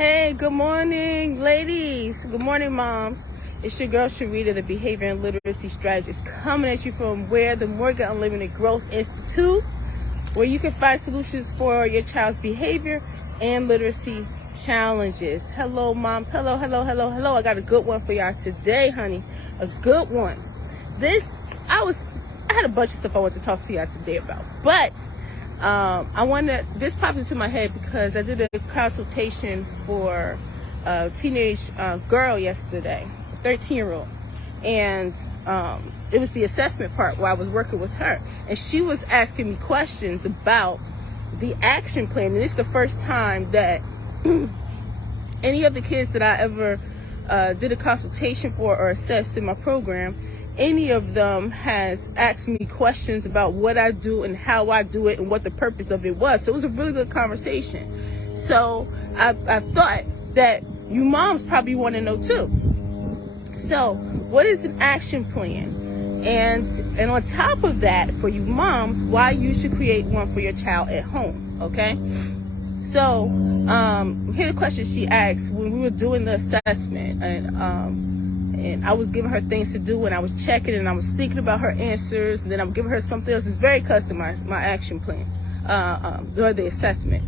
Hey, good morning, ladies. Good morning, moms. It's your girl, Sharita, the Behavior and Literacy Strategist, coming at you from where the Morgan Unlimited Growth Institute, where you can find solutions for your child's behavior and literacy challenges. Hello, moms. Hello. I got a good one for y'all today, honey. A good one. I had a bunch of stuff I want to talk to y'all today about, but this popped into my head because I did a consultation for a teenage girl yesterday, a 13-year-old, and it was the assessment part where I was working with her, and she was asking me questions about the action plan. And it's the first time that any of the kids that I ever did a consultation for or assessed in my program, any of them has asked me questions about what I do and how I do it and what the purpose of it was. So it was a really good conversation. So I thought that you moms probably want to know too. So what is an action plan? And on top of that, for you moms, why you should create one for your child at home, okay? So here's the question she asked when we were doing the assessment, and I was giving her things to do, and I was checking, and I was thinking about her answers, and then I'm giving her something else. It's very customized, my action plans, or the assessment.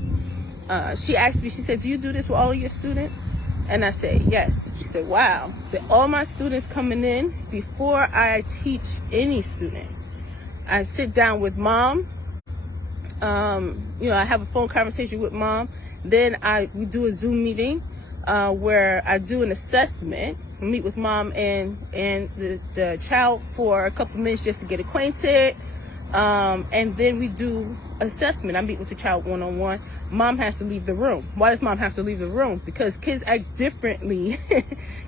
She asked me, she said, do you do this with all of your students? And I said, yes. She said, wow. I said, all my students coming in, before I teach any student, I sit down with mom. I have a phone conversation with mom. Then we do a Zoom meeting where I do an assessment. I meet with mom and the child for a couple minutes just to get acquainted. And then we do assessment. I meet with the child one-on-one. Mom has to leave the room. Why does mom have to leave the room? Because kids act differently.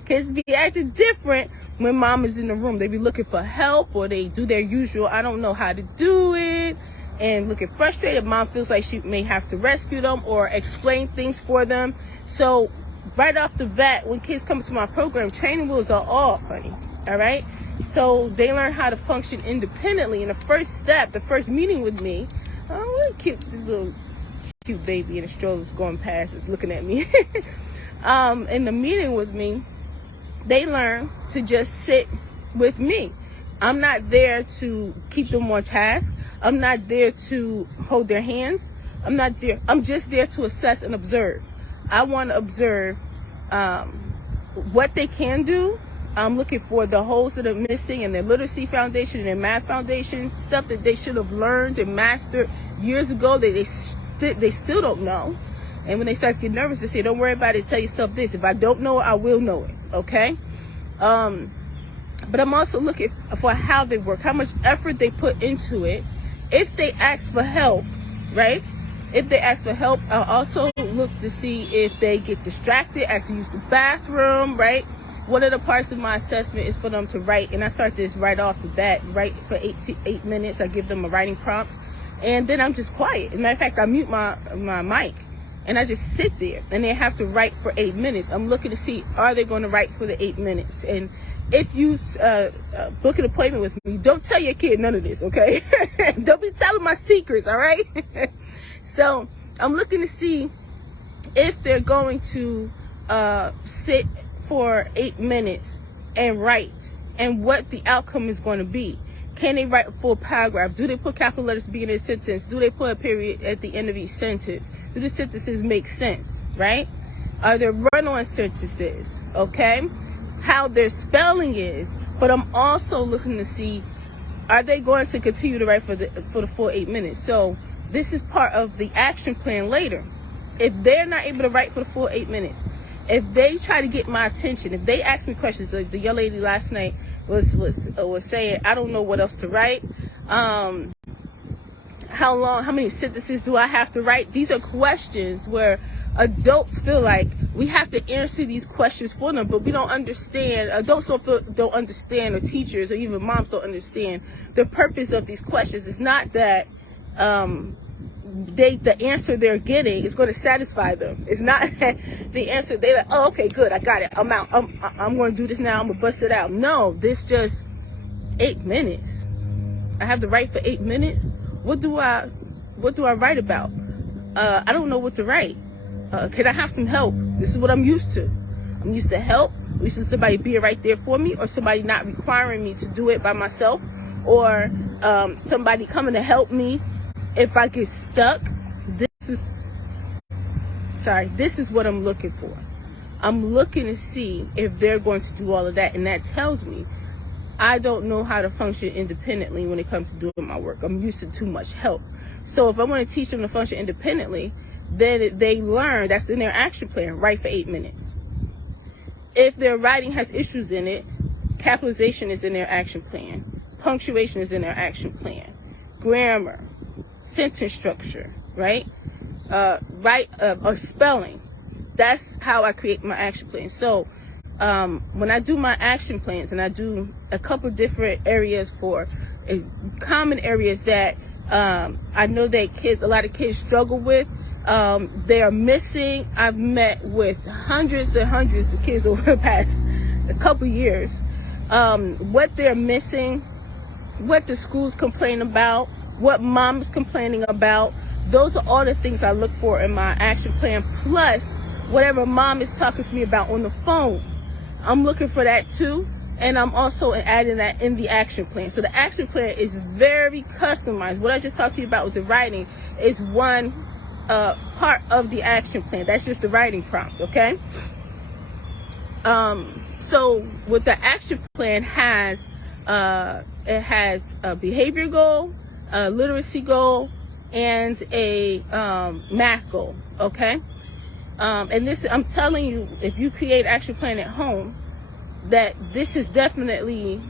Kids be acting different when mom is in the room. They be looking for help, or they do their usual, I don't know how to do it, and looking frustrated. Mom feels like she may have to rescue them or explain things for them. So right off the bat, when kids come to my program, training wheels are off, honey. All right? So they learn how to function independently. And the first step, the first meeting with me, what cute, this little cute baby in a stroller was going past looking at me. In the meeting with me, they learn to just sit with me. I'm not there to keep them on task. I'm not there to hold their hands. I'm just there to assess and observe. I want to observe what they can do. I'm looking for the holes that are missing in their literacy foundation and their math foundation, stuff that they should have learned and mastered years ago that they still don't know. And when they start to get nervous, they say, don't worry about it, tell yourself this. If I don't know it, I will know it, okay? But I'm also looking for how they work, how much effort they put into it. If they ask for help, right? If they ask for help, I'll also look to see if they get distracted, actually use the bathroom, right? One of the parts of my assessment is for them to write, and I start this right off the bat, write for 8 minutes. I give them a writing prompt, and then I'm just quiet. As a matter of fact, I mute my mic, and I just sit there, and they have to write for 8 minutes. I'm looking to see, are they going to write for the 8 minutes? And if you book an appointment with me, don't tell your kid none of this, okay? Don't be telling my secrets, all right? So I'm looking to see if they're going to sit for 8 minutes and write, and what the outcome is going to be. Can they write a full paragraph? Do they put capital letters at the beginning of the sentence? Do they put a period at the end of each sentence? Do the sentences make sense, right? Are there run-on sentences, okay? How their spelling is. But I'm also looking to see, are they going to continue to write for the full 8 minutes? So this is part of the action plan later. If they're not able to write for the full 8 minutes, if they try to get my attention, if they ask me questions, like the young lady last night was saying, I don't know what else to write. How many sentences do I have to write? These are questions where adults feel like we have to answer these questions for them, but we don't understand. Adults don't understand, or teachers or even moms don't understand the purpose of these questions. It's not that the answer they're getting is going to satisfy them. It's not the answer they're like, oh, okay, good, I got it, I'm out, I'm going to do this now, I'm going to bust it out. No, this just 8 minutes. I have to write for 8 minutes. What do I write about? I don't know what to write. Can I have some help? This is what I'm used to. I'm used to help. I'm used to somebody being right there for me, or somebody not requiring me to do it by myself, or somebody coming to help me if I get stuck. This is what I'm looking for. I'm looking to see if they're going to do all of that, and that tells me I don't know how to function independently when it comes to doing my work. I'm used to too much help. So if I want to teach them to function independently, then they learn, that's in their action plan, write for 8 minutes. If their writing has issues in it, capitalization is in their action plan. Punctuation is in their action plan. Grammar, sentence structure, right? Or spelling. That's how I create my action plan. So when I do my action plans, and I do a couple different areas for common areas that I know that a lot of kids struggle with, they are missing. I've met with hundreds and hundreds of kids over the past couple years. What they're missing, what the schools complain about, what mom's complaining about, those are all the things I look for in my action plan, plus whatever mom is talking to me about on the phone. I'm looking for that too, and I'm also adding that in the action plan. So the action plan is very customized. What I just talked to you about with the writing is one part of the action plan. That's just the writing prompt, okay? So what the action plan has, it has a behavior goal, a literacy goal, and a math goal, okay? And this, I'm telling you, if you create action plan at home, that this is definitely,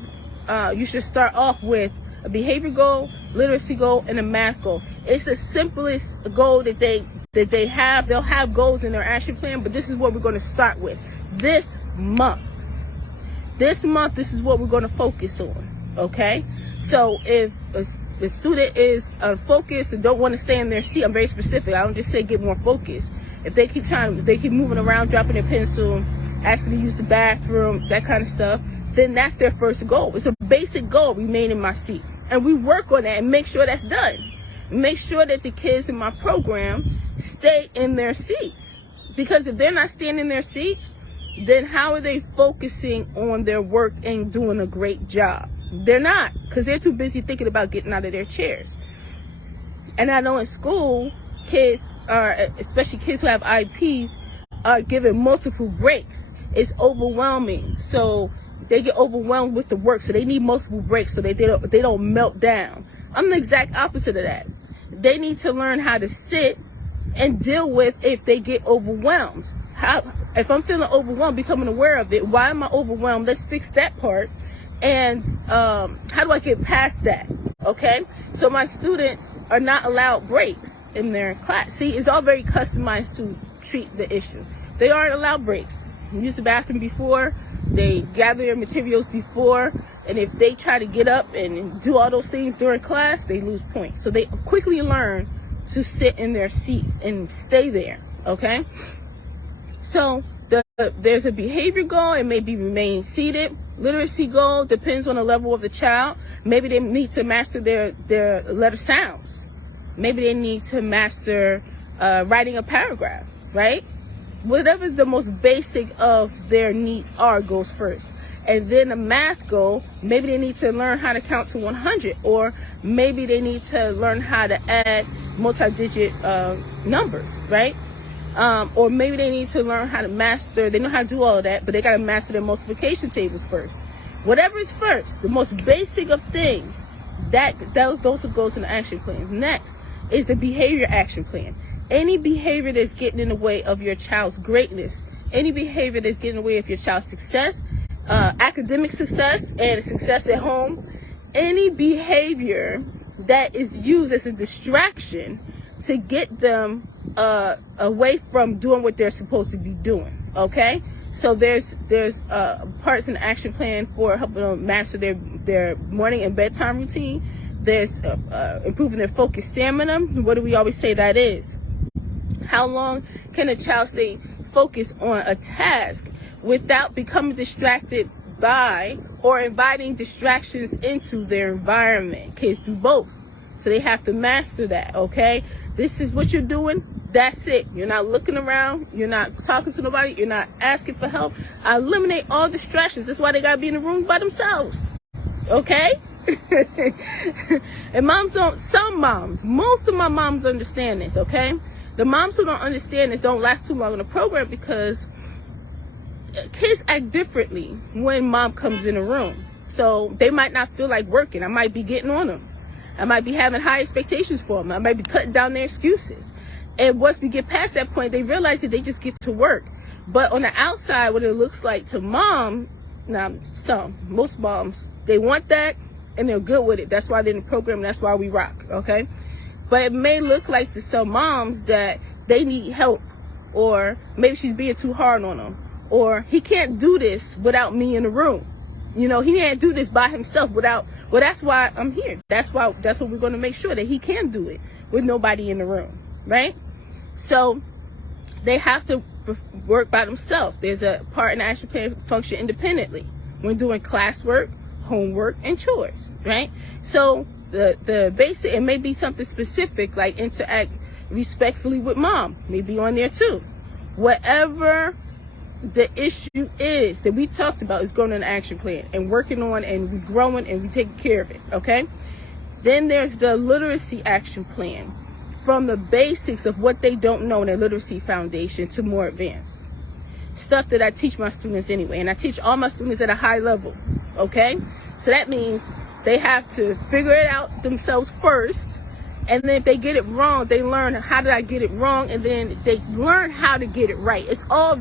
you should start off with a behavior goal, literacy goal, and a math goal. It's the simplest goal that they have. They'll have goals in their action plan, but this is what we're going to start with. This month, this is what we're going to focus on, okay? So if the student is focused and don't want to stay in their seat, I'm very specific. I don't just say get more focused. If they keep moving around, dropping their pencil, asking to use the bathroom, that kind of stuff, then that's their first goal. It's a basic goal, remain in my seat. And we work on that and make sure that's done. Make sure that the kids in my program stay in their seats. Because if they're not staying in their seats, then how are they focusing on their work and doing a great job? They're not, because they're too busy thinking about getting out of their chairs. And I know in school, kids are, especially kids who have IEPs, are given multiple breaks. It's overwhelming. So they get overwhelmed with the work, so they need multiple breaks so that they don't melt down. I'm the exact opposite of that. They need to learn how to sit and deal with if they get overwhelmed. If I'm feeling overwhelmed, becoming aware of it. Why am I overwhelmed? Let's fix that part. And how do I get past that? Okay? So my students are not allowed breaks in their class. See, it's all very customized to treat the issue. They aren't allowed breaks. Use the bathroom before, they gather their materials before, and if they try to get up and do all those things during class, they lose points. So they quickly learn to sit in their seats and stay there, okay? So there's a behavior goal, it may be remain seated. Literacy goal depends on the level of the child. Maybe they need to master their letter sounds. Maybe they need to master writing a paragraph, right? Whatever the most basic of their needs are goes first. And then a math goal, maybe they need to learn how to count to 100, or maybe they need to learn how to add multi-digit numbers, right? Or maybe they need to learn how to master, they know how to do all of that, but they got to master their multiplication tables first. Whatever is first, the most basic of things, those are goals in the action plan. Next is the behavior action plan. Any behavior that's getting in the way of your child's greatness, any behavior that's getting in the way of your child's success, academic success and success at home, any behavior that is used as a distraction to get them away from doing what they're supposed to be doing, okay? So there's parts in the action plan for helping them master their morning and bedtime routine. There's improving their focus stamina. What do we always say that is? How long can a child stay focused on a task without becoming distracted by or inviting distractions into their environment? Kids do both. So they have to master that, okay? This is what you're doing. That's it. You're not looking around. You're not talking to nobody. You're not asking for help. I eliminate all distractions. That's why they gotta be in the room by themselves. Okay? And moms don't, some moms, most of my moms understand this, okay? The moms who don't understand this don't last too long in the program because kids act differently when mom comes in the room. So they might not feel like working. I might be getting on them. I might be having high expectations for them. I might be cutting down their excuses. And once we get past that point, they realize that they just get to work. But on the outside, what it looks like to mom, now most moms, they want that and they're good with it. That's why they're in the program. That's why we rock, okay? But it may look like to some moms that they need help, or maybe she's being too hard on them, or he can't do this without me in the room. You know, he can't do this by himself without, well, that's why I'm here. That's what we're going to make sure that he can do it with nobody in the room, right? So they have to work by themselves. There's a part in the action plan function independently when doing classwork, homework, and chores, right? So the basic, it may be something specific like interact respectfully with mom, maybe on there too. Whatever the issue is that we talked about is going in an action plan and working on, and we growing and we taking care of it, okay? Then there's the literacy action plan, from the basics of what they don't know in their literacy foundation to more advanced stuff that I teach my students anyway. And I teach all my students at a high level, okay? So that means they have to figure it out themselves first, and then if they get it wrong, they learn how did I get it wrong, and then they learn how to get it right. It's all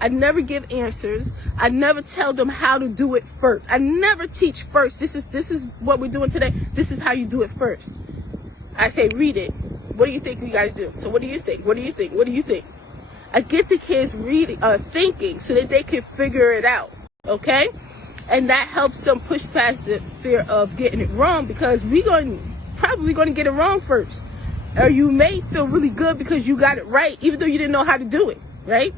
I never give answers. I never tell them how to do it first. I never teach first. This is what we're doing today. This is how you do it first. I say, read it. What do you think we got to do? So what do you think? What do you think? What do you think? I get the kids reading, thinking, so that they can figure it out, okay? And that helps them push past the fear of getting it wrong, because probably going to get it wrong first. Or you may feel really good because you got it right, even though you didn't know how to do it, right?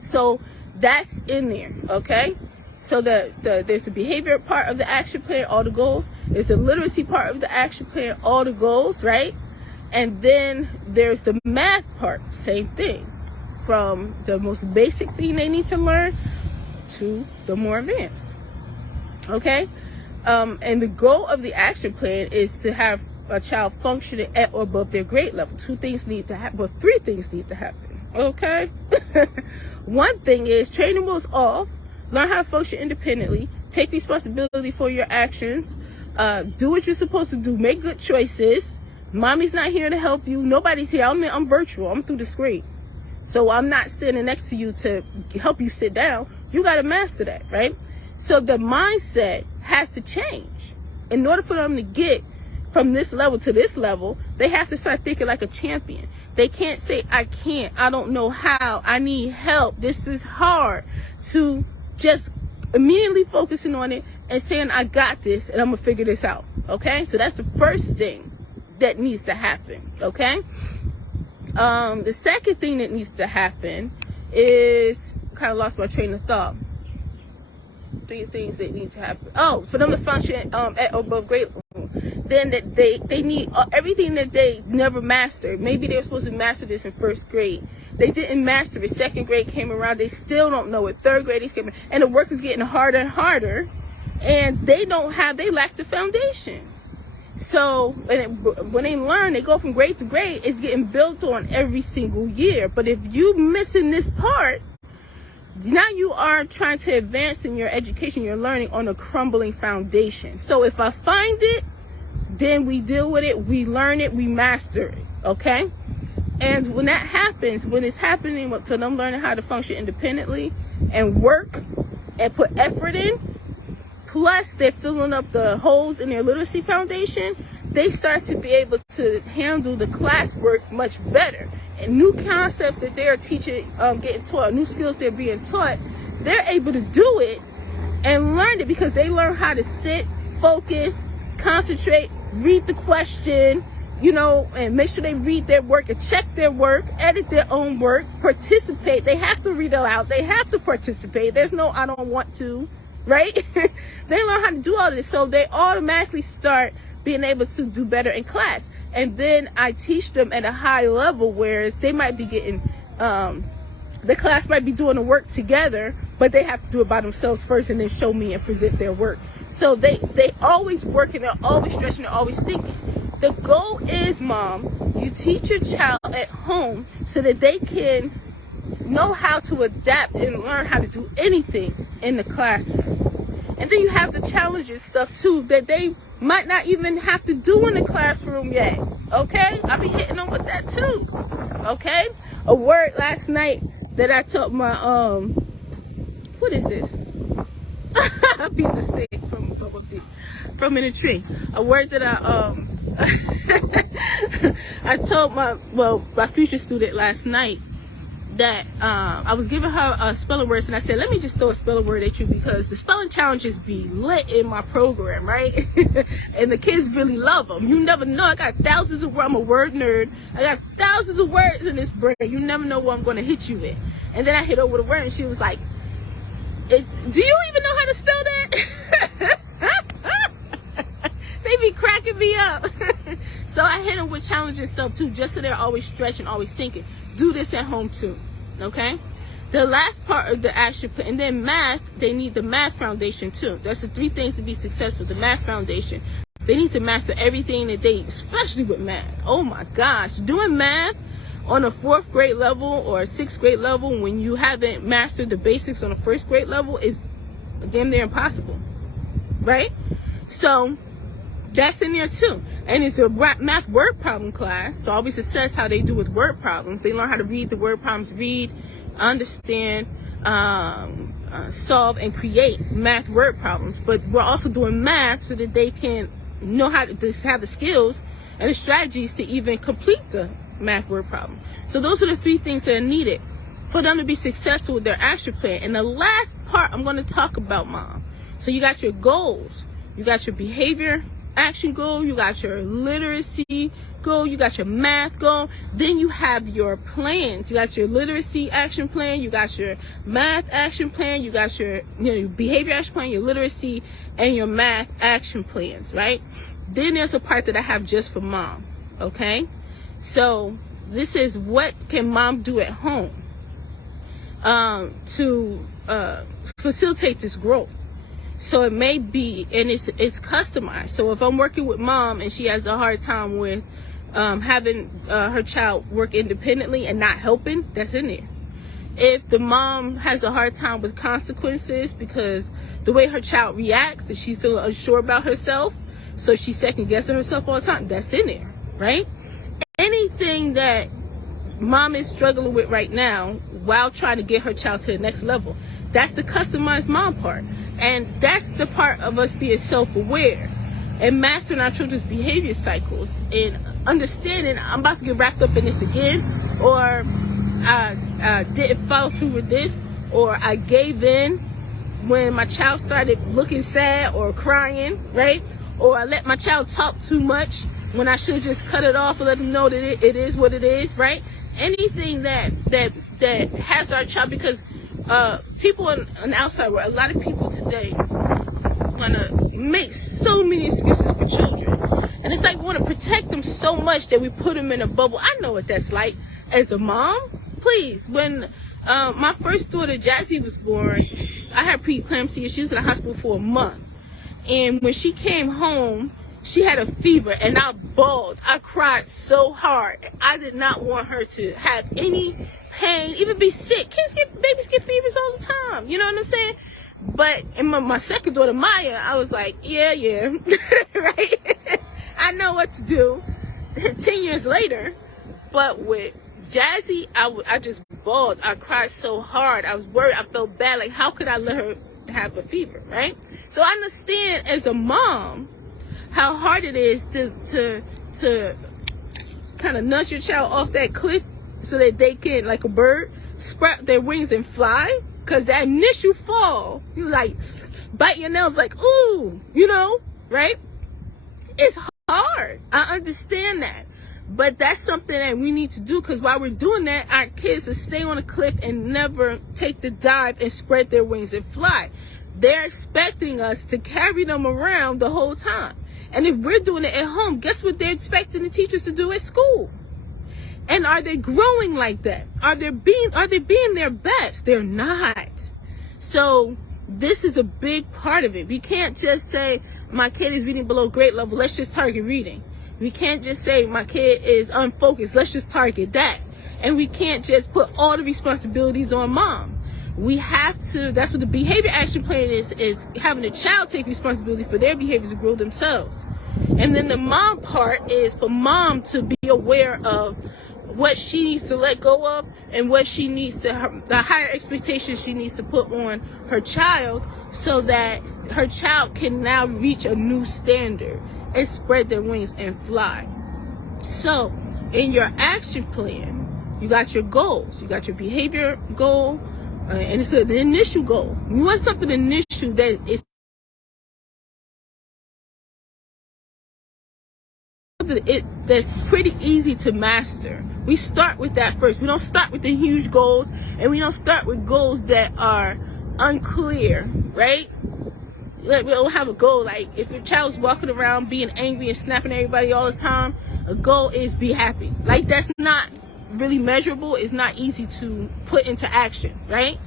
So that's in there, okay? So there's the behavior part of the action plan, all the goals. There's the literacy part of the action plan, all the goals, right? And then there's the math part, same thing. From the most basic thing they need to learn to the more advanced, okay? And the goal of the action plan is to have a child functioning at or above their grade level. 2 things need to happen, well, 3 things need to happen, okay? One thing is training wheels off, learn how to function independently, take responsibility for your actions, do what you're supposed to do, make good choices. Mommy's not here to help you. Nobody's here. I'm virtual. I'm through the screen. So I'm not standing next to you to help you sit down. You got to master that, right? So the mindset has to change. In order for them to get from this level to this level, they have to start thinking like a champion. They can't say, I can't, I don't know how, I need help, this is hard, to just immediately focusing on it and saying, I got this and I'm going to figure this out, okay? So that's the first thing that needs to happen, okay? The second thing that needs to happen is, kind of lost my train of thought. 3 things that need to happen. Oh, for them to function at or above grade level, then that they need everything that they never mastered. Maybe they were supposed to master this in 1st grade. They didn't master it. 2nd grade came around. They still don't know it. 3rd grade is coming, and the work is getting harder and harder, and they lack the foundation. So when they learn, they go from grade to grade. It's getting built on every single year. But if you missing this part, now you are trying to advance in your education, your learning on a crumbling foundation. So if I find it, then we deal with it, we learn it, we master it, okay? And when that happens, when it's happening for them learning how to function independently and work and put effort in, plus they're filling up the holes in their literacy foundation, they start to be able to handle the classwork much better. And new concepts that they're teaching, getting taught, new skills they're being taught, they're able to do it and learn it because they learn how to sit, focus, concentrate, read the question, and make sure they read their work and check their work, edit their own work, participate. They have to read aloud. They have to participate. There's no, I don't want to, right? They learn how to do all this. So they automatically start being able to do better in class. and then I teach them at a high level, whereas they might be getting, the class might be doing the work together, but they have to do it by themselves first and then show me and present their work. So they always working, they're always stretching, they're always thinking. The goal is, Mom, you teach your child at home so that they can know how to adapt and learn how to do anything in the classroom. And then you have the challenges stuff too that they might not even have to do in the classroom yet. Okay? I'll be hitting them with that too. Okay? A word last night that I taught my what is this? A piece of stick from in a tree. A word that I told my future student last night that I was giving her spelling words, and I said, let me just throw a spelling word at you because the spelling challenges be lit in my program, right? And the kids really love them. You never know. I got thousands of words. I'm a word nerd. I got thousands of words in this brain. You never know what I'm going to hit you with. And then I hit her with a word, and she was like, do you even know how to spell that? They be cracking me up. So I hit them with challenging stuff too, just so they're always stretching, always thinking. Do this at home too, okay? The last part of the action plan, and then math, they need the math foundation too. That's the 3 things to be successful. The math foundation. They need to master everything that they, especially with math. Oh my gosh, doing math on a 4th grade level or a 6th grade level when you haven't mastered the basics on a 1st grade level is damn near impossible, right? So that's in there too. And it's a math word problem class, so always assess how they do with word problems. They learn how to read the word problems, read, understand, solve, and create math word problems. But we're also doing math so that they can know how to have the skills and the strategies to even complete the math word problem. So those are the 3 things that are needed for them to be successful with their action plan. And the last part I'm going to talk about, Mom. So you got your goals, you got your behavior action goal, you got your literacy goal, you got your math goal, then you have your plans. You got your literacy action plan, you got your math action plan, you got your your behavior action plan, your literacy, and your math action plans, right? Then there's a part that I have just for Mom, okay? So this is what can Mom do at home to facilitate this growth. So it may be, and it's customized. So if I'm working with Mom and she has a hard time with having her child work independently and not helping, that's in there. If the mom has a hard time with consequences because the way her child reacts, that she feels unsure about herself, so she's second guessing herself all the time, that's in there, right? Anything that Mom is struggling with right now while trying to get her child to the next level, that's the customized mom part. And that's the part of us being self-aware and mastering our children's behavior cycles and understanding I'm about to get wrapped up in this again, or I didn't follow through with this, or I gave in when my child started looking sad or crying, right? Or I let my child talk too much when I should just cut it off and let them know that it is what it is, right? Anything that has our child, because people on the outside world, a lot of people today want to make so many excuses for children. And it's like we want to protect them so much that we put them in a bubble. I know what that's like as a mom. Please, when my first daughter, Jazzy, was born, I had preeclampsia. She was in the hospital for a month. And when she came home, she had a fever, and I bawled. I cried so hard. I did not want her to have any pain, even be sick. Babies get fevers all the time. You know what I'm saying? But in my second daughter, Maya, I was like, yeah, right? I know what to do. 10 years later, but with Jazzy, I just bawled. I cried so hard. I was worried. I felt bad. Like, how could I let her have a fever, right? So I understand as a mom how hard it is to kind of nudge your child off that cliff so that they can, like a bird, spread their wings and fly. Because that initial fall, you like bite your nails like, ooh, you know, right? It's hard. I understand that. But that's something that we need to do, because while we're doing that, our kids will stay on a cliff and never take the dive and spread their wings and fly. They're expecting us to carry them around the whole time. And if we're doing it at home, guess what they're expecting the teachers to do at school? And are they growing like that? Are they being their best? They're not. So this is a big part of it. We can't just say my kid is reading below grade level, let's just target reading. We can't just say my kid is unfocused, let's just target that. And we can't just put all the responsibilities on mom. We have to, that's what the behavior action plan is having the child take responsibility for their behaviors to grow themselves. And then the mom part is for mom to be aware of what she needs to let go of and what she needs to, the higher expectations she needs to put on her child, so that her child can now reach a new standard and spread their wings and fly. So in your action plan, you got your goals, you got your behavior goal, and it's the initial goal. You want something initial that is that's pretty easy to master. We start with that first. We don't start with the huge goals, and we don't start with goals that are unclear, right? Like, we don't have a goal. Like, if your child's walking around being angry and snapping at everybody all the time, a goal is be happy. Like, that's not really measurable. It's not easy to put into action, right?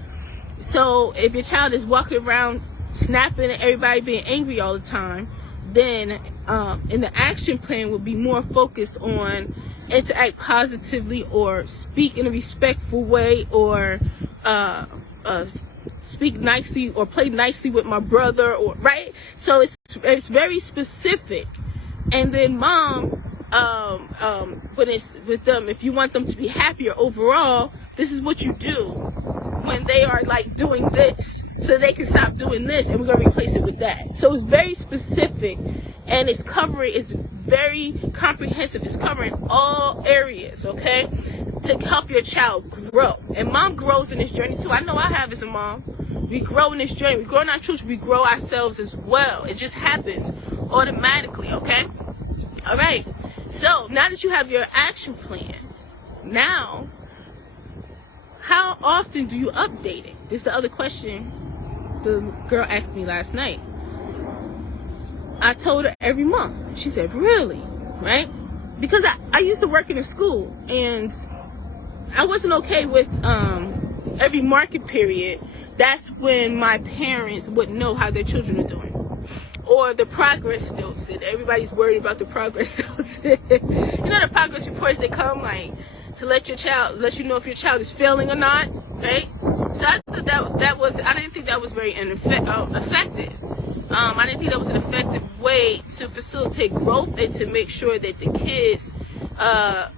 So if your child is walking around snapping at everybody, being angry all the time, then in the action plan will be more focused on interact positively, or speak in a respectful way, or speak nicely, or play nicely with my brother, or right. So it's very specific. And then mom, when it's with them, if you want them to be happier overall, this is what you do when they are like doing this, so they can stop doing this, and we're going to replace it with that. So it's very specific, and it's very comprehensive. It's covering all areas, okay, to help your child grow. And mom grows in this journey too. I know I have as a mom. We grow in this journey. We grow in our children. We grow ourselves as well. It just happens automatically, okay? All right. So now that you have your action plan, now how often do you update it? This is the other question the girl asked me last night. I told her every month. She said, really? Right? Because I used to work in a school, and I wasn't okay with every market period. That's when my parents would know how their children are doing. Or the progress notes, and everybody's worried about the progress notes. You know, the progress reports that come like to let you know if your child is failing or not, right? So I thought I didn't think that was very effective. I didn't think that was an effective way to facilitate growth and to make sure that the kids are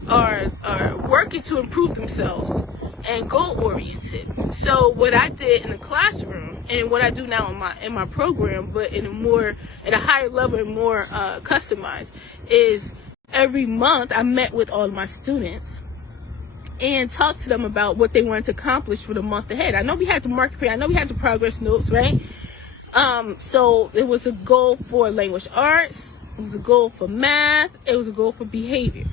working to improve themselves and goal oriented. So what I did in the classroom, and what I do now in my program, but at a higher level and more customized, is every month I met with all of my students and talked to them about what they wanted to accomplish for the month ahead. I know we had the market period, I know we had the progress notes, right? So it was a goal for language arts, it was a goal for math, it was a goal for behavior.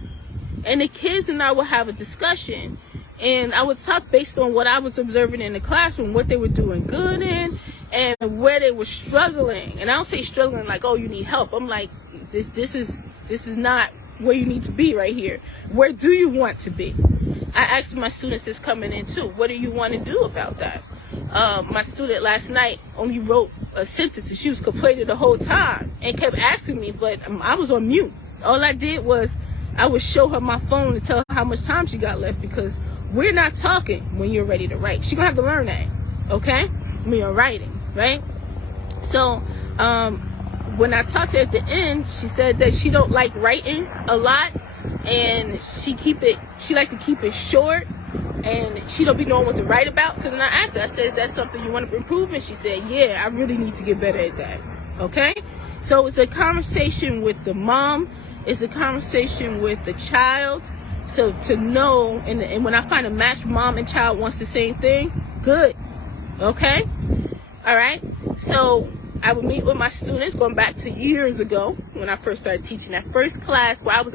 And the kids and I would have a discussion, and I would talk based on what I was observing in the classroom, what they were doing good in, and where they were struggling. And I don't say struggling like, oh, you need help. I'm like, this is not where you need to be right here. Where do you want to be? I asked my students that's coming in too, what do you want to do about that? My student last night only wrote a sentence, and she was complaining the whole time and kept asking me, but I was on mute. All I did was I would show her my phone and tell her how much time she got left, because we're not talking when you're ready to write. She's gonna have to learn that, okay? When you're writing, right? So when I talked to her at the end, she said that she don't like writing a lot, and she like to keep it short, and she don't be knowing what to write about. So then I asked her, I said, is that something you want to improve? And she said, yeah, I really need to get better at that. Okay? So it's a conversation with the mom, it's a conversation with the child. So to know, and when I find a match, mom and child wants the same thing, good. Okay? All right? So I would meet with my students going back to years ago when I first started teaching. That first class where I was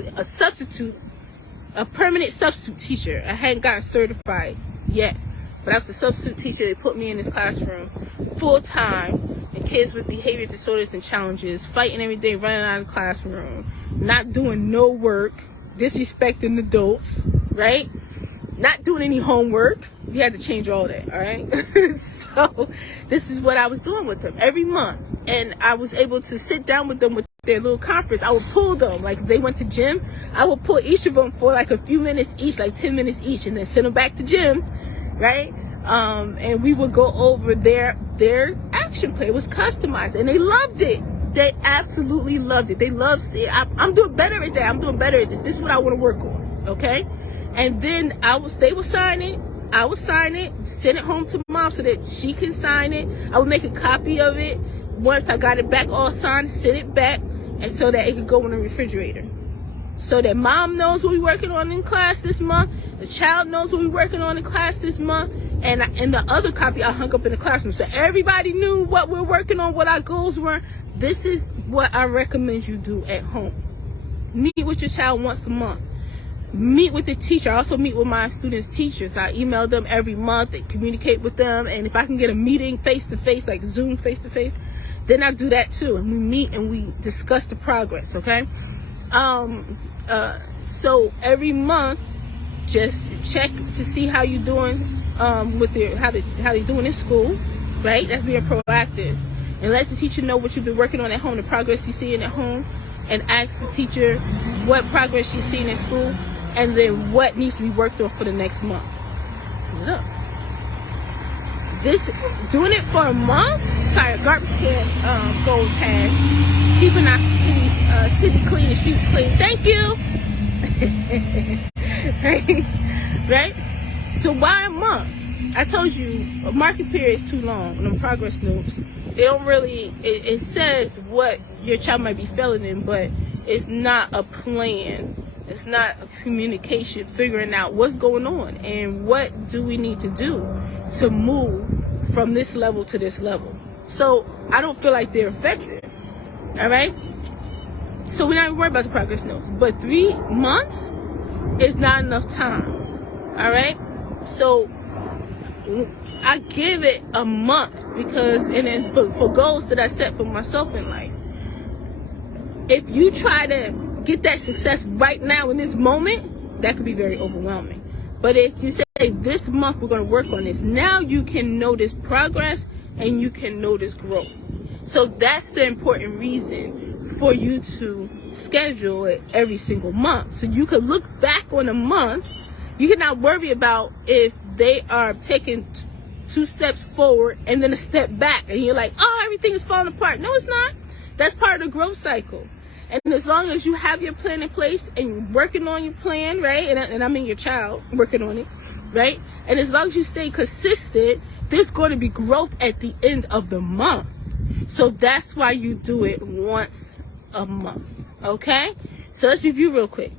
a permanent substitute teacher. I hadn't gotten certified yet, but I was a substitute teacher. They put me in this classroom full time, kids with behavior disorders and challenges, fighting every day, running out of the classroom, not doing no work, disrespecting adults, right? Not doing any homework. We had to change all that, all right? So this is what I was doing with them every month. And I was able to sit down with them with their little conference. I would pull them, like if they went to gym, I would pull each of them for like a few minutes each, like 10 minutes each, and then send them back to gym, right? And we would go over their action plan. It was customized, and they loved it. They absolutely loved it. They loved it. I'm doing better at that. I'm doing better at this. This is what I want to work on, okay? And then they would sign it. I would sign it, send it home to mom so that she can sign it. I would make a copy of it. Once I got it back all signed, send it back, and so that it could go in the refrigerator. So that mom knows what we're working on in class this month, the child knows what we're working on in class this month, and the other copy I hung up in the classroom. So everybody knew what we're working on, what our goals were. This is what I recommend you do at home. Meet with your child once a month. Meet with the teacher. I also meet with my students' teachers. I email them every month and communicate with them. And if I can get a meeting face-to-face, like Zoom face-to-face, then I do that too. And we meet and we discuss the progress, okay? So every month, just check to see how you're doing with how you're doing in school, right? That's being proactive. And let the teacher know what you've been working on at home, the progress you're seeing at home, and ask the teacher what progress she's seeing in school, and then what needs to be worked on for the next month. Look, doing it for a month. Sorry, garbage can go past. Keeping our city clean, the streets clean. Thank you. Right? So why a month? I told you a marking period is too long on them progress notes. They don't really, it says what your child might be failing in, but it's not a plan. It's not a communication, figuring out what's going on and what do we need to do to move from this level to this level. So I don't feel like they're effective. All right? So we're not even worried about the progress notes. But 3 months is not enough time. All right? So I give it a month because, and then for goals that I set for myself in life, if you try to get that success right now in this moment, that could be very overwhelming. But if you say this month we're going to work on this, now you can notice progress and you can notice growth. So that's the important reason for you to schedule it every single month. So you could look back on a month. You cannot worry about if they are taking 2 steps forward and then a step back and you're like, oh, everything is falling apart. No, it's not. That's part of the growth cycle. And as long as you have your plan in place and you're working on your plan, right? And I mean your child working on it, right? And as long as you stay consistent, there's going to be growth at the end of the month. So that's why you do it once a month, okay? So let's review real quick.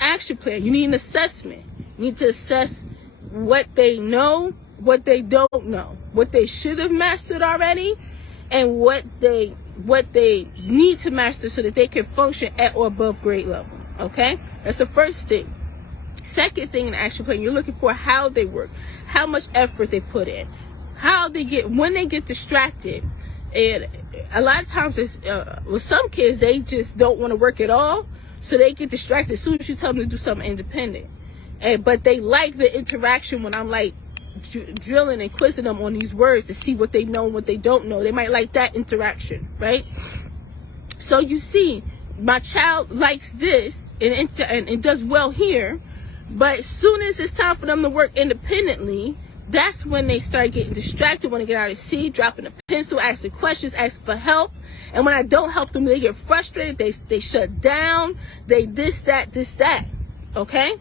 Action plan. You need an assessment. You need to assess what they know, what they don't know, what they should have mastered already, and what they need to master so that they can function at or above grade level, okay? That's the first thing. Second thing in the action plan, you're looking for how they work, how much effort they put in, when they get distracted. And a lot of times with some kids, they just don't want to work at all, so they get distracted as soon as you tell them to do something independent. But they like the interaction when I'm like drilling and quizzing them on these words to see what they know and what they don't know. They might like that interaction, right? So you see, my child likes this and does well here, but as soon as it's time for them to work independently, that's when they start getting distracted, when they get out of the seat, dropping a pencil, asking questions, asking for help. And when I don't help them, they get frustrated, they shut down, they this, that, okay?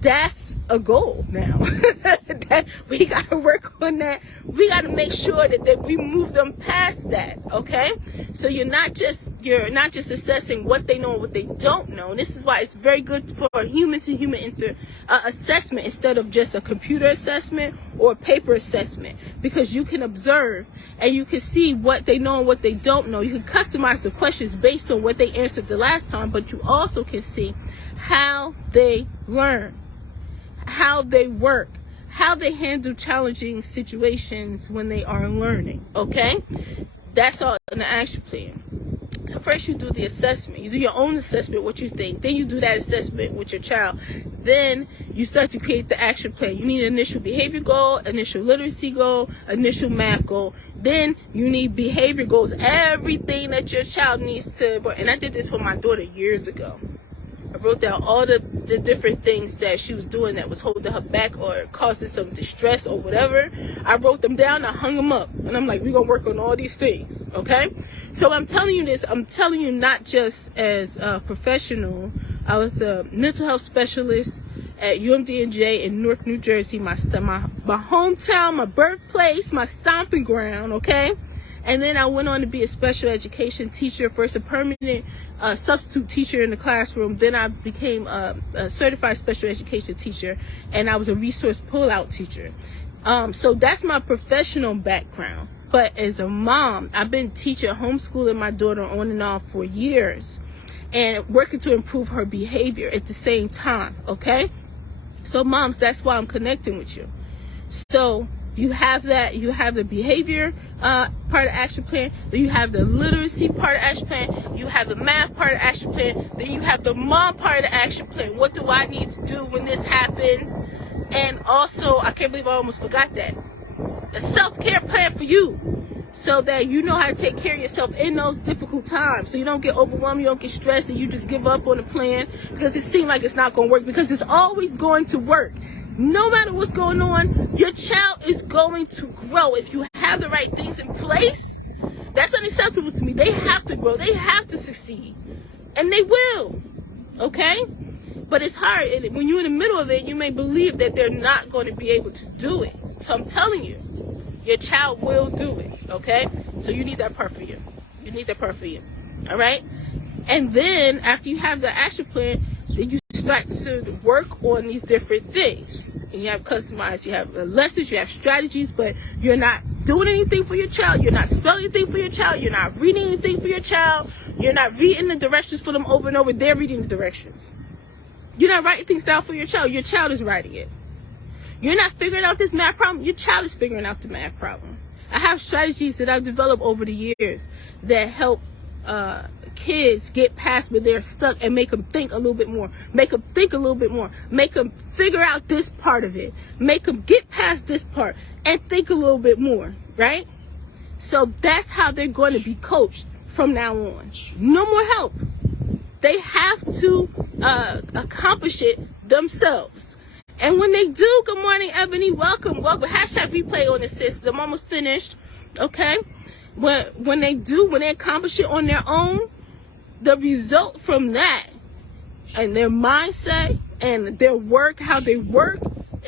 That's a goal now. That we got to work on that. We got to make sure that we move them past that, okay? So you're not just assessing what they know and what they don't know. And this is why it's very good for a human-to-human assessment instead of just a computer assessment or a paper assessment, because you can observe and you can see what they know and what they don't know. You can customize the questions based on what they answered the last time, but you also can see how they learn, how they work, how they handle challenging situations when they are learning, okay? That's all in the action plan. So first you do the assessment. You do your own assessment, what you think. Then you do that assessment with your child. Then you start to create the action plan. You need an initial behavior goal, initial literacy goal, initial math goal. Then you need behavior goals, everything that your child needs to, and I did this for my daughter years ago. I wrote down all the different things that she was doing that was holding her back or causing some distress or whatever. I wrote them down, I hung them up, and I'm like, we're going to work on all these things, okay? So I'm telling you this, I'm telling you not just as a professional. I was a mental health specialist at UMDNJ in Newark, New Jersey, my hometown, my birthplace, my stomping ground, okay? And then I went on to be a special education teacher, first a permanent substitute teacher in the classroom. Then I became a certified special education teacher, and I was a resource pull-out teacher. So that's my professional background. But as a mom, I've been teaching, homeschooling my daughter on and off for years and working to improve her behavior at the same time, okay? So moms, that's why I'm connecting with you. So you have that, you have the behavior part of the action plan, then you have the literacy part of the action plan, you have the math part of the action plan, then you have the mom part of the action plan. What do I need to do when this happens? And also, I can't believe I almost forgot that, a self-care plan for you, so that you know how to take care of yourself in those difficult times, so you don't get overwhelmed, you don't get stressed, and you just give up on the plan because it seems like it's not going to work, because it's always going to work. No matter what's going on, your child is going to grow. If you have the right things in place, that's unacceptable to me. They have to grow. They have to succeed. And they will. Okay? But it's hard. And when you're in the middle of it, you may believe that they're not going to be able to do it. So I'm telling you, your child will do it. Okay? So you need that part for you. You need that part for you. All right? And then after you have the action plan, then you start to work on these different things. And you have customized, you have lessons, you have strategies, but you're not doing anything for your child. You're not spelling anything for your child. You're not reading anything for your child. You're not reading the directions for them over and over. They're reading the directions. You're not writing things down for your child. Your child is writing it. You're not figuring out this math problem. Your child is figuring out the math problem. I have strategies that I've developed over the years that help kids get past where they're stuck and make them think a little bit more, make them think a little bit more, make them figure out this part of it, make them get past this part and think a little bit more, right? So that's how they're going to be coached from now on. No more help. They have to accomplish it themselves. And when they do, good morning, Ebony, welcome. Hashtag replay on this, sis. I'm almost finished, okay? When they accomplish it on their own, the result from that and their mindset and their work, how they work,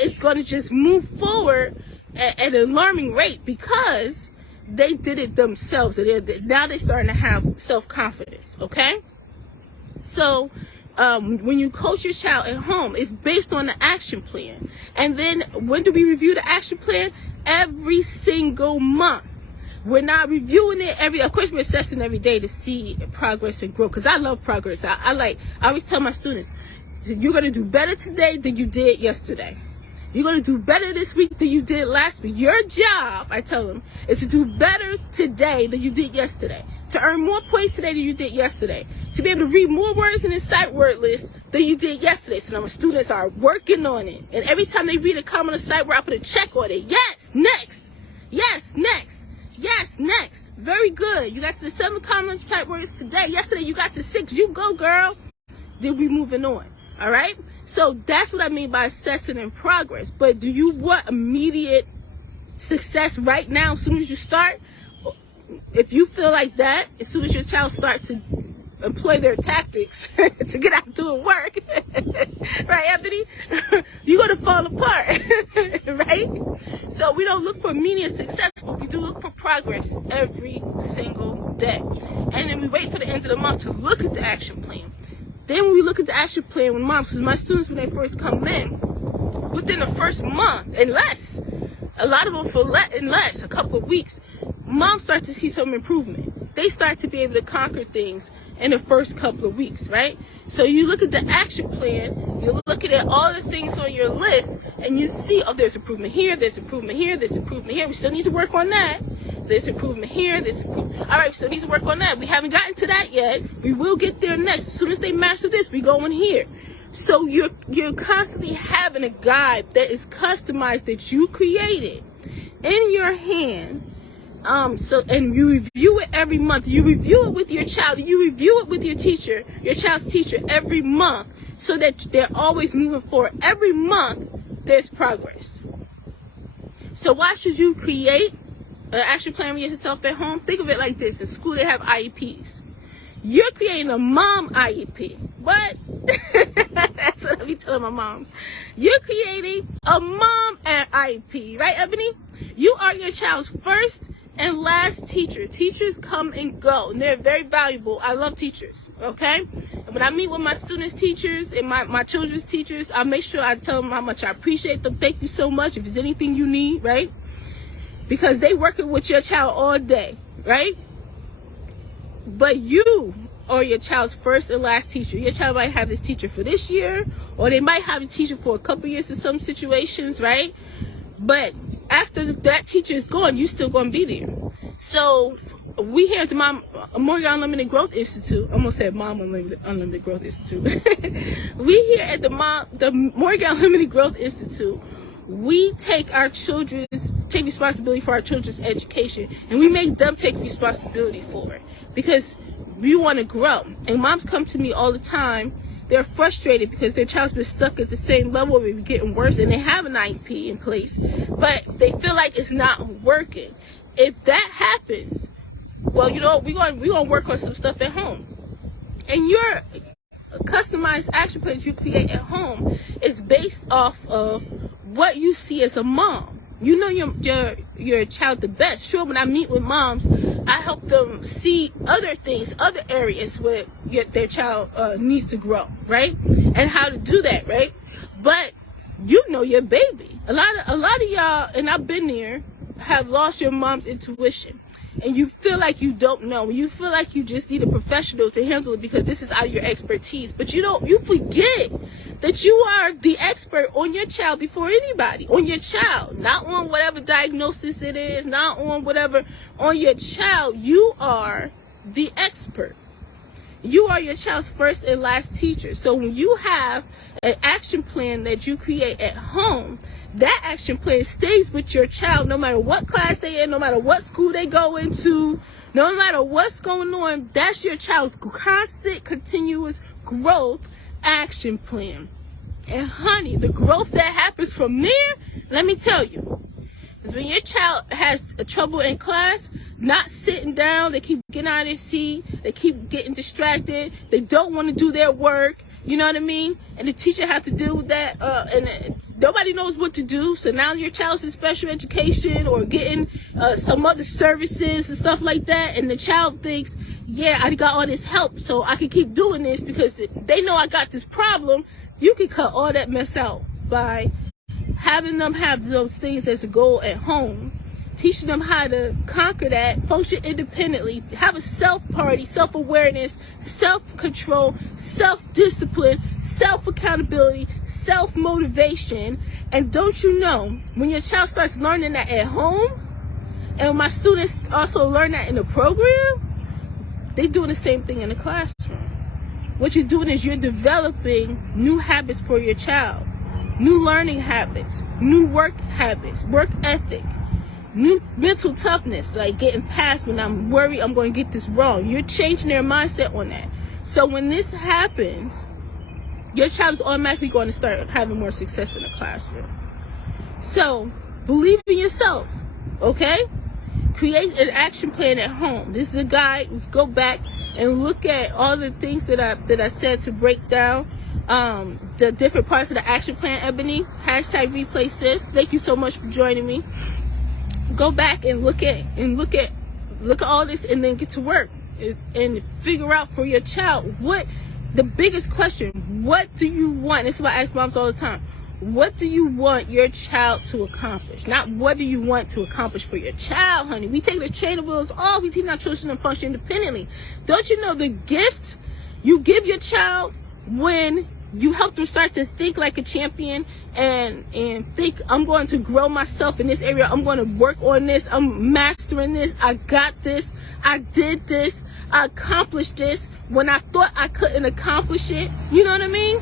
is going to just move forward at an alarming rate, because they did it themselves. And now they're starting to have self-confidence, okay? So when you coach your child at home, it's based on the action plan. And then when do we review the action plan? Every single month. We're not reviewing it of course we're assessing every day to see progress and growth, because I love progress. I always tell my students, you're going to do better today than you did yesterday. You're going to do better this week than you did last week. Your job, I tell them, is to do better today than you did yesterday, to earn more points today than you did yesterday, to be able to read more words in the sight word list than you did yesterday. So now my students are working on it, and every time they read a comment on the sight word, I put a check on it. Yes, next. Yes, next. Yes, next. Very good. You got to the 7 common type words today. Yesterday you got to 6. You go, girl. Then we moving on. All right? So that's what I mean by assessing in progress. But do you want immediate success right now as soon as you start? If you feel like that, as soon as your child starts to employ their tactics to get out doing work, right, Anthony? You're going to fall apart, right? So we don't look for immediate success, but we do look for progress every single day. And then we wait for the end of the month to look at the action plan. Then when we look at the action plan with moms, because my students, when they first come in, within the first month and less, a lot of them a couple of weeks, moms start to see some improvement. They start to be able to conquer things in the first couple of weeks, right? So you look at the action plan You're looking at all the things on your list, and you see, oh, there's improvement here, there's improvement here, there's improvement here. We still need to work on that. There's improvement here, there's improvement. All right, we still need to work on that. We haven't gotten to that yet. We will get there next. As soon as they master this, we go in here. So you're constantly having a guide that is customized, that you created in your hand. And you review it every month. You review it with your child. You review it with your teacher, your child's teacher, every month, so that they're always moving forward. Every month, there's progress. So why should you create an action plan with yourself at home? Think of it like this. In school, they have IEPs. You're creating a mom IEP. What? That's what I be telling my moms. You're creating a mom IEP. Right, Ebony? You are your child's first and last teacher. Teachers come and go, and they're very valuable. I love teachers, okay? And when I meet with my students' teachers and my children's teachers, I make sure I tell them how much I appreciate them. Thank you so much. If there's anything you need, right? Because they working with your child all day, right? But you are your child's first and last teacher. Your child might have this teacher for this year, or they might have a teacher for a couple years in some situations, right? But after that teacher is gone, you still going to be there. So we here at the Morgan Unlimited Growth Institute, I almost said Mom Unlimited Growth Institute. We here at the Morgan Unlimited Growth Institute, we take responsibility for our children's education, and we make them take responsibility for it, because we want to grow. And moms come to me all the time. They're frustrated because their child's been stuck at the same level, or maybe getting worse, and they have an IEP in place, but they feel like it's not working. If that happens, well, you know, we're gonna work on some stuff at home. And your customized action plan that you create at home is based off of what you see as a mom. You know your child the best. Sure, when I meet with moms, I help them see other things, other areas where their child needs to grow, right? And how to do that, right? But you know your baby. A lot of y'all, and I've been there, have lost your mom's intuition. And you feel like you don't know. You feel like you just need a professional to handle it because this is out of your expertise. But you forget that you are the expert on your child before anybody. On your child. Not on whatever diagnosis it is. Not on whatever. On your child. You are the expert. You are your child's first and last teacher. So when you have an action plan that you create at home, that action plan stays with your child no matter what class they in, no matter what school they go into, no matter what's going on. That's your child's constant, continuous growth action plan. And honey, the growth that happens from there, let me tell you, is when your child has trouble in class, not sitting down, they keep getting out of their seat, they keep getting distracted, they don't want to do their work, you know what I mean? And the teacher has to deal with that, and nobody knows what to do. So now your child's in special education or getting some other services and stuff like that, and the child thinks, yeah, I got all this help, so I can keep doing this because they know I got this problem. You can cut all that mess out by having them have those things as a goal at home, teaching them how to conquer that, function independently, have a self-party, self-awareness, self-control, self-discipline, self-accountability, self-motivation. And don't you know, when your child starts learning that at home, and my students also learn that in the program, they're doing the same thing in the classroom. What you're doing is you're developing new habits for your child, new learning habits, new work habits, work ethic, new mental toughness, like getting past when I'm worried I'm going to get this wrong. You're changing their mindset on that. So when this happens, your child is automatically going to start having more success in the classroom. So believe in yourself, okay? Create an action plan at home. This is a guide. Go back and look at all the things that I said to break down the different parts of the action plan. Ebony, hashtag replay sis. Thank you so much for joining me. Go back and look at all this, and then get to work and figure out for your child what the biggest question. What do you want? This is what I ask moms all the time. What do you want your child to accomplish? Not what do you want to accomplish for your child, honey. We take the training wheels off. We teach our children to function independently. Don't you know the gift you give your child when You help them start to think like a champion and think, I'm going to grow myself in this area. I'm going to work on this. I'm mastering this. I got this. I did this. I accomplished this when I thought I couldn't accomplish it. You know what I mean?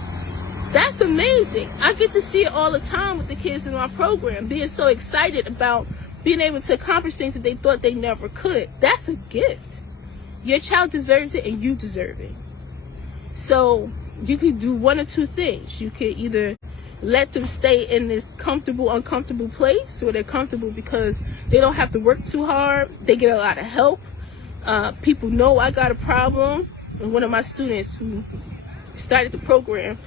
That's amazing. I get to see it all the time with the kids in our program, being so excited about being able to accomplish things that they thought they never could. That's a gift. Your child deserves it, and you deserve it. So you could do one or two things. You could either let them stay in this comfortable, uncomfortable place where they're comfortable because they don't have to work too hard. They get a lot of help. People know I got a problem. And one of my students who started the program,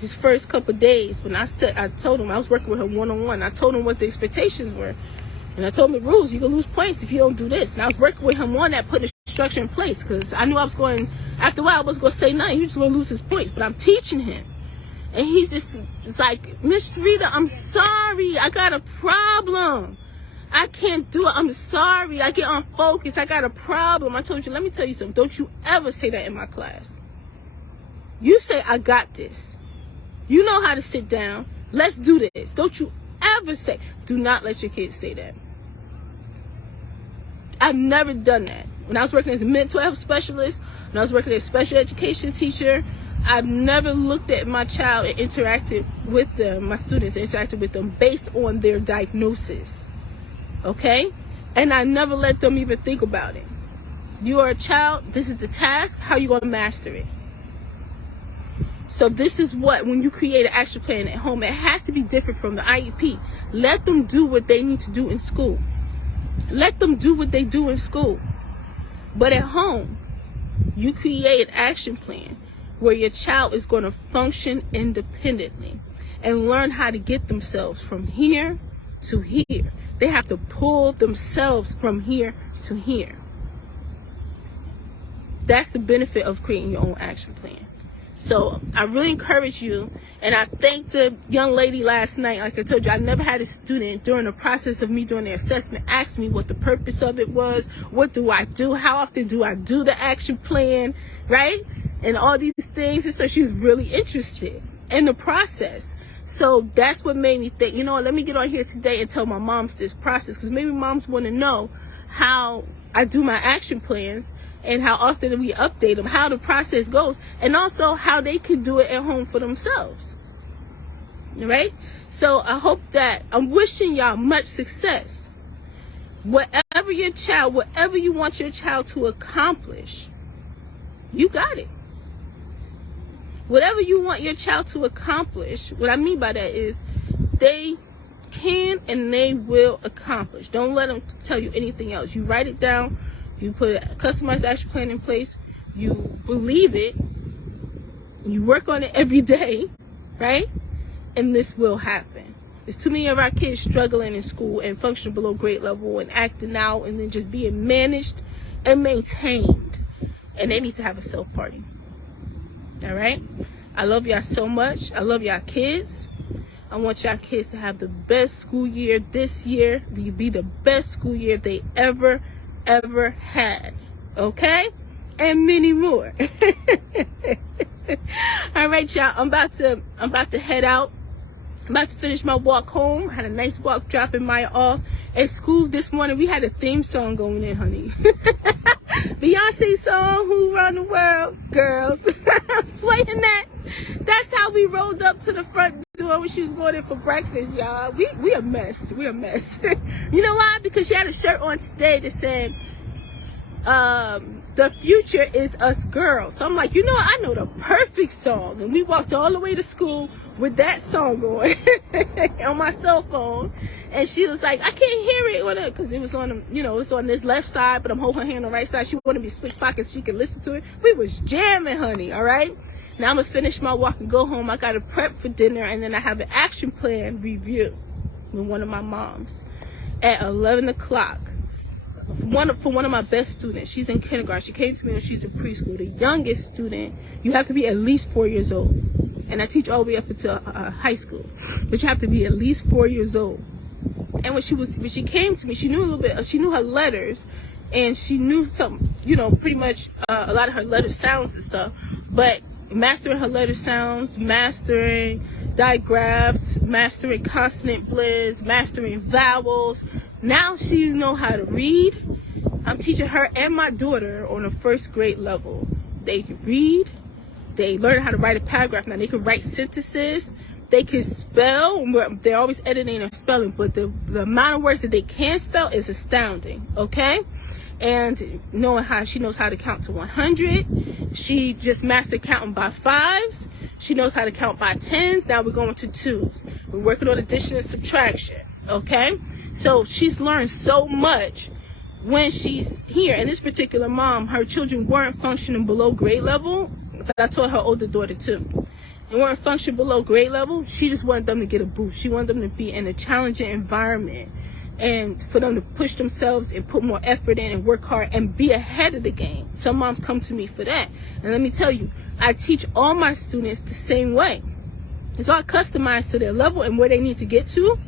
his first couple of days, when I told him, I was working with him one-on-one. I told him what the expectations were. And I told him the rules. You can lose points if you don't do this. And I was working with him on that, putting the structure in place, because I knew I was going, after a while, I wasn't going to say nothing. He was going to lose his points. But I'm teaching him. And he's just, it's like, Miss Rita, I'm sorry. I got a problem. I can't do it. I'm sorry. I get unfocused. I got a problem. I told you, let me tell you something. Don't you ever say that in my class. You say, I got this. You know how to sit down. Let's do this. Don't you ever say. Do not let your kids say that. I've never done that. When I was working as a mental health specialist, when I was working as a special education teacher, I've never looked at my child and interacted with them, my students, interacted with them based on their diagnosis. Okay? And I never let them even think about it. You are a child. This is the task. How are you going to master it? So this is what, when you create an action plan at home, it has to be different from the IEP. Let them do what they need to do in school. Let them do what they do in school. But at home, you create an action plan where your child is going to function independently and learn how to get themselves from here to here. They have to pull themselves from here to here. That's the benefit of creating your own action plan. So I really encourage you, and I thanked the young lady last night. Like I told you, I never had a student during the process of me doing the assessment ask me what the purpose of it was. What do I do? How often do I do the action plan? Right? And all these things. And so she was really interested in the process. So that's what made me think, you know what, let me get on here today and tell my moms this process, because maybe moms want to know how I do my action plans and how often we update them, how the process goes, and also how they can do it at home for themselves. Right? So I hope that, I'm wishing y'all much success. Whatever your child, whatever you want your child to accomplish, you got it. Whatever you want your child to accomplish, what I mean by that is they can and they will accomplish. Don't let them tell you anything else. You write it down. You put a customized action plan in place. You believe it. You work on it every day, right? And this will happen. There's too many of our kids struggling in school and functioning below grade level and acting out and then just being managed and maintained. And they need to have a self-party. All right? I love y'all so much. I love y'all kids. I want y'all kids to have the best school year this year. Be the best school year they ever had. Okay? And many more. All right, y'all. I'm about to head out. I'm about to finish my walk home. I had a nice walk dropping Maya off at school this morning. We had a theme song going in, honey. Beyonce song, Who Run the World, Girls. Playing that. That's how we rolled up to the front door when she was going in for breakfast, y'all. We a mess. We a mess. You know why? Because she had a shirt on today that said, the future is us girls. So I'm like, you know what? I know the perfect song. And we walked all the way to school with that song going on my cell phone. And she was like, I can't hear it, because it was on, it's on this left side, but I'm holding her hand on the right side. She wanted to be switch pockets so she could listen to it. We was jamming, honey, all right? Now I'm going to finish my walk and go home. I got to prep for dinner, and then I have an action plan review with one of my moms at 11 o'clock. For one of my best students. She's in kindergarten. She came to me when she's in preschool. The youngest student, you have to be at least 4 years old. And I teach all the way up until high school. But you have to be at least 4 years old. And when she came to me, she knew a little bit. She knew her letters, and she knew some, pretty much a lot of her letter sounds and stuff. But mastering her letter sounds, mastering digraphs, mastering consonant blends, mastering vowels. Now she knows how to read. I'm teaching her and my daughter on a first grade level. They can read. They learn how to write a paragraph. Now they can write sentences. They can spell. They're always editing and spelling, but the amount of words that they can spell is astounding. Okay? And knowing how she knows how to count to 100. She just mastered counting by 5s. She knows how to count by 10s. Now we're going to 2s. We're working on addition and subtraction. Okay? So she's learned so much when she's here. And this particular mom, her children weren't functioning below grade level. So I taught her older daughter too. They weren't functioning below grade level. She just wanted them to get a boost. She wanted them to be in a challenging environment and for them to push themselves and put more effort in and work hard and be ahead of the game. Some moms come to me for that. And let me tell you, I teach all my students the same way. It's all customized to their level and where they need to get to,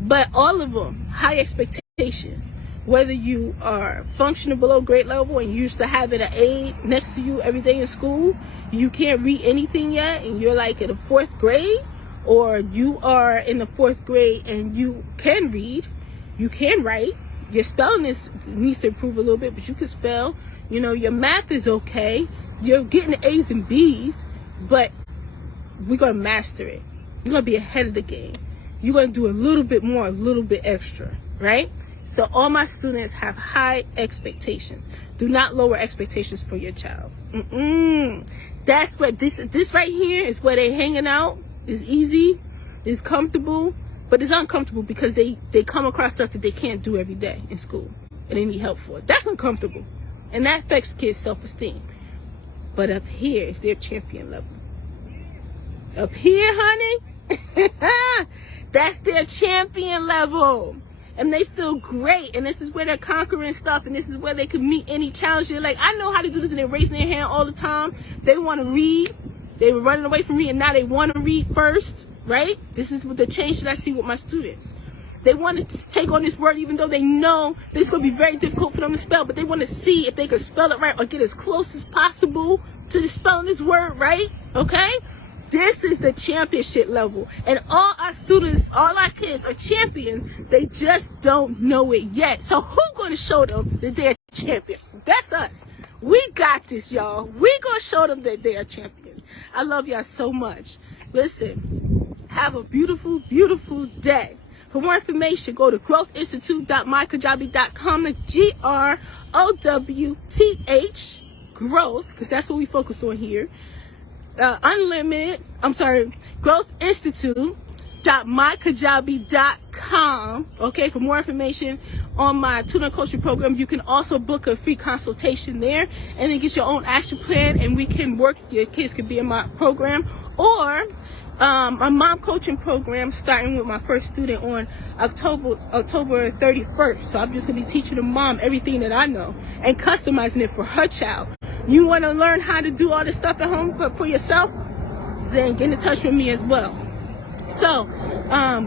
but all of them, high expectations. Whether you are functioning below grade level and you used to having an A next to you every day in school, you can't read anything yet and you're like in the 4th grade, or you are in the 4th grade and you can read, you can write, your spelling needs to improve a little bit, but you can spell, you know, your math is okay, you're getting A's and B's, but we're going to master it. You're going to be ahead of the game. You're going to do a little bit more, a little bit extra, right? So all my students have high expectations. Do not lower expectations for your child. That's what this right here is where they hanging out. It's easy, it's comfortable, but it's uncomfortable because they come across stuff that they can't do every day in school and they need help for it. That's uncomfortable. And that affects kids' self-esteem. But up here is their champion level. Up here, honey, that's their champion level. And they feel great, and this is where they're conquering stuff, and this is where they can meet any challenge. They're like, I know how to do this, and they're raising their hand all the time. They want to read. They were running away from me, and now they want to read first, right? This is the change that I see with my students. They want to take on this word, even though they know that it's going to be very difficult for them to spell, but they want to see if they can spell it right or get as close as possible to spelling this word right, okay? This is the championship level, and all our students, all our kids are champions. They just don't know it yet. So who's going to show them that they're champions? That's us. We got this, y'all. We're going to show them that they are champions. I love y'all so much. Listen, have a beautiful, beautiful day. For more information, go to growthinstitute.mykajabi.com. GROWTH, growth, because that's what we focus on here. growthinstitute.mykajabi.com. Okay, for more information on my tutor coaching program, you can also book a free consultation there and then get your own action plan, and we can work. Your kids can be in my program, or my mom coaching program starting with my first student on October 31st. So I'm just gonna be teaching the mom everything that I know and customizing it for her child. You want to learn how to do all this stuff at home for yourself? Then get in touch with me as well. So,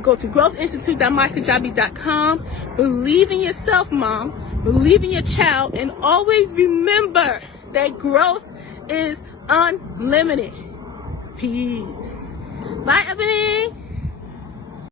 go to growthinstitute.mykajabi.com. Believe in yourself, mom. Believe in your child. And always remember that growth is unlimited. Peace. Bye, Ebony.